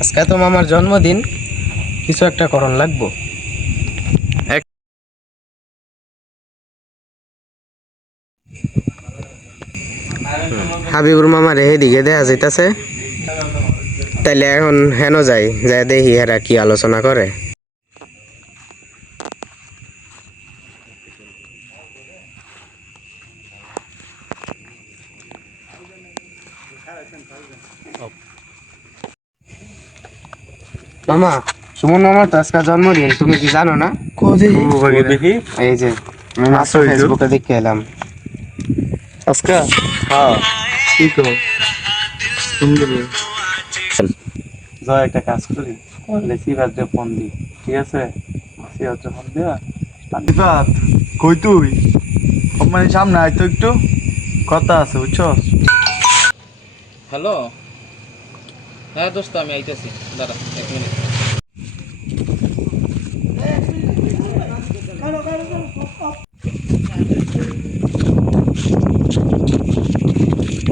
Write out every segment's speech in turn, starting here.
আজকে তো মামার জন্মদিন, কিছু একটা করণ লাগবো। হাবিবুর মামা রেহে দিকে দেখা যাইতাছে, তাইলে এখন হেন যাই যাই দেখি হেরা কি আলোচনা করে। মামা, সুমন মামার তো আজকে জন্মদিন, তুমি কি জানো না? দেখি এই যে আমি মাত্র ফেসবুকে দেখে এলাম আজকা। হ্যাঁ, কি তো সুন্দর। যাও একটা কাজ করি, সিবাদে ফোন দি, ঠিক আছে? সিবাদে ফোন দিয়া সিবাদ, কই তুই? কোম্পানির সামনে আয় তো, একটু কথা আছে, বুঝছস? হ্যালো, হ্যাঁ দোস্ত আমি আইতেছি, দাঁড়া 1 মিনিট।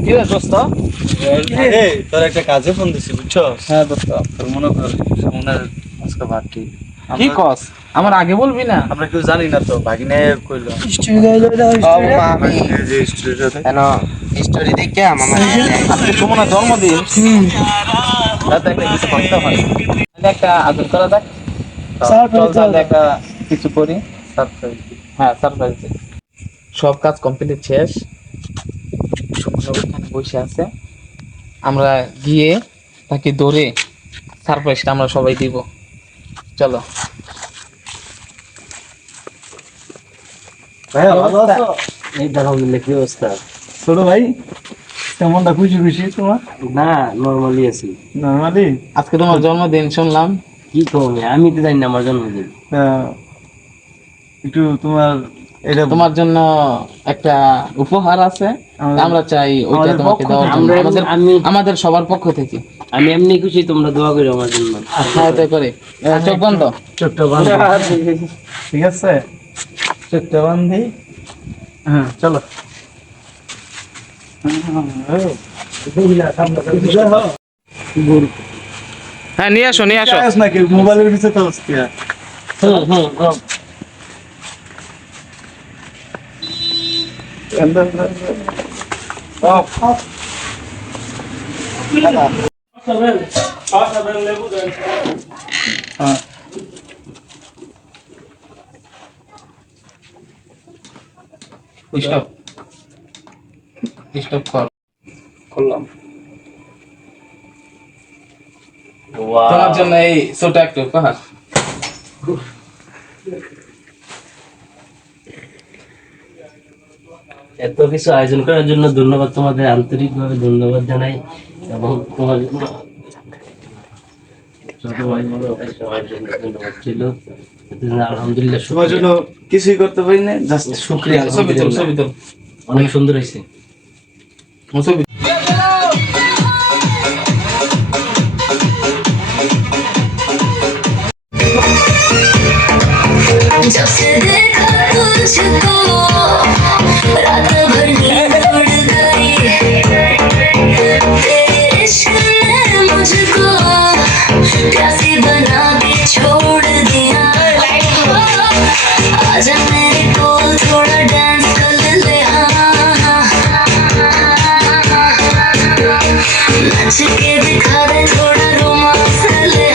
কি রে দোস্ত? এই তোর একটা কাজে ফোন দিছি, বুঝছস? হ্যাঁ দোস্ত। তোর মনে কর সামনের আজকে বাড়তি। কি কস? আমার আগে বলবি না? আমরা কেউ জানি না তো, ভাগিনে কইলো। এই যে স্টুডিওতে স্টোরি দেখে মামা আজকে সুমনের জন্মদিন, রাতে একটা কিছু করতে হয়, তাহলে একটা আদর করা যাক। চল তাহলে একটা কিছু করি। সারপ্রাইজ। হ্যাঁ সারপ্রাইজ। সব কাজ কমপ্লিট শেষ, সুমন ওখানে বসে আছে, আমরা গিয়ে তাকে ধরে সারপ্রাইজটা আমরা সবাই দিব। চলো। ভাইয়া ভালো আছো? এই দেখো কি অবস্থা। ছোট ভাই কেমনটা, খুশি খুশি তোমার? না, নর্মালি আছি। নরমালি। আজকে তোমার জন্মদিন শুনলাম। কি কমে, আমি তো জানি না আমার জন্মদিন। একটু তোমার এটা তোমার জন্য একটা উপহার আছে, আমরা চাই ওইটা তোমাকে দেওয়ার জন্য, আমাদের সবার পক্ষ থেকে। আমি এমনি খুশি, তোমরা দোয়া করো আমার জন্য। সহায়তা করে। চোখ বন্ধ। চোখটা বান্ধি, ঠিক আছে? চোখটা বান্ধি। হ্যাঁ চলো। হ্যাঁ নিয়ে আসো, নিয়ে আসো। নাকি মোবাইলের ভিতরে তো হচ্ছে। স্টপ, স্টপ কর। করলাম। তোমার জন্য এই ছোট একটা উপহার। এত কিছু আয়োজন করার জন্য ধন্যবাদ, তোমাদের আন্তরিকভাবে ধন্যবাদ জানাই। এবং তোমার সবার জন্য ধন্যবাদ ছিল। আলহামদুলিল্লাহ, তোমার জন্য কিছুই করতে পারি না, জাস্ট শুকরিয়া। ছবি তোল, ছবি তোল। অনেক সুন্দর হয়েছে। ছবি। जब से देखा तुझको रात भर नींद उड़ गई, तेरे इश्क ने मुझको प्यासी बना के छोड़ दिया। आजा मेरे कोल थोड़ा डांस कर ले, नाच के दिखा दे थोड़ा रोमांस कर ले।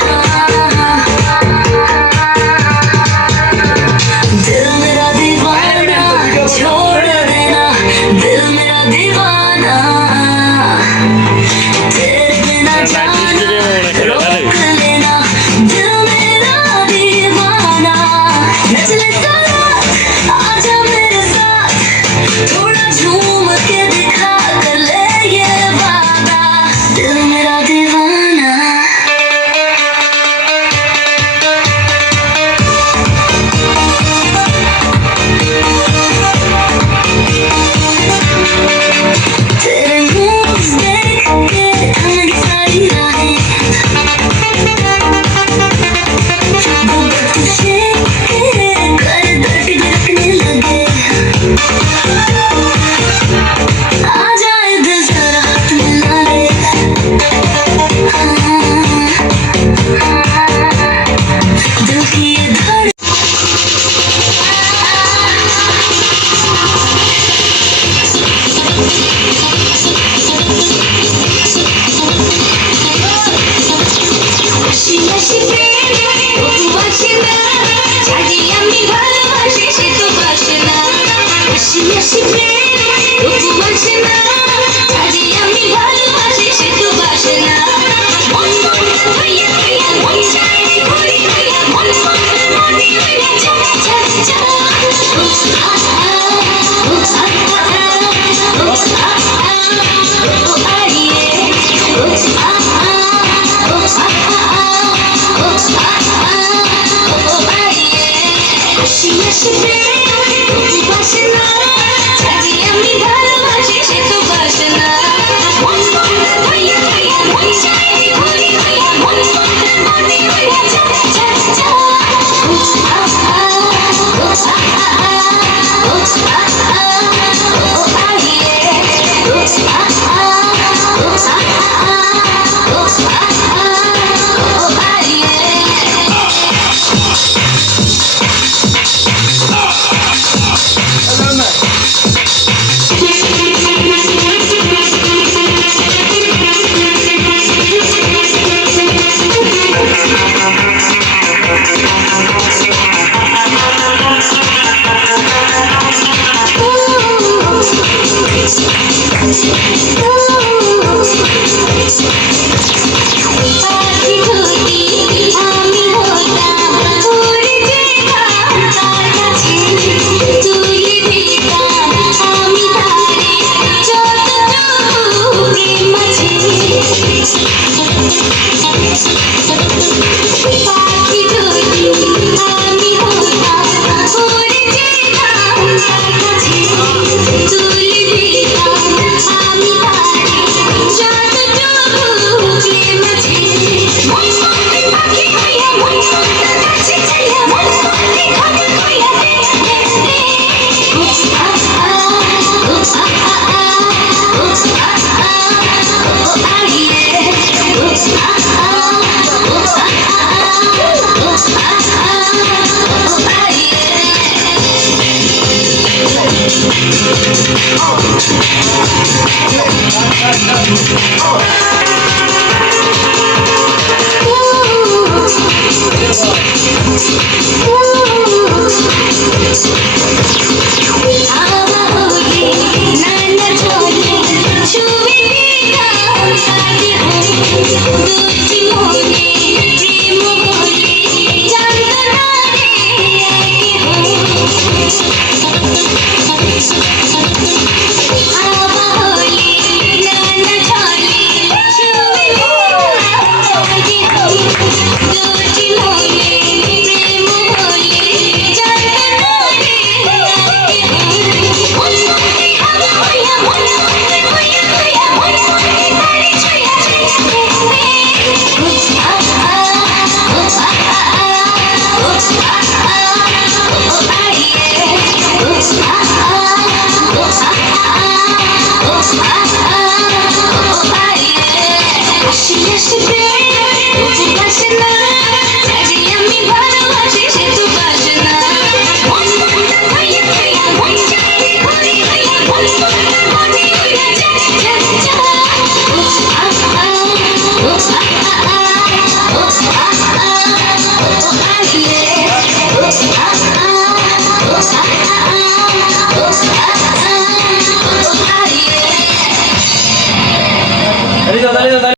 दिल मेरा दीवाना छोड़ देना, दिल मेरा दीवाना, तेरे बिना जान रोक लेना, दिल मेरा दीवाना। नचले सारा হাসি প্রেম তবু বাসে না, আজ আমি ভালোবাসি সে তো বাসে না। মন মন হইয়া হইয়া মন চাই ঘুরি হইয়া মন মন মনে হইয়া চলে চলে চলে। আমি ভালোবাসি সে তো বাসে না। মন মন হইয়া হইয়া মন চাই ঘুরি হইয়া মন মন মনে হইয়া চলে চলে Ooh.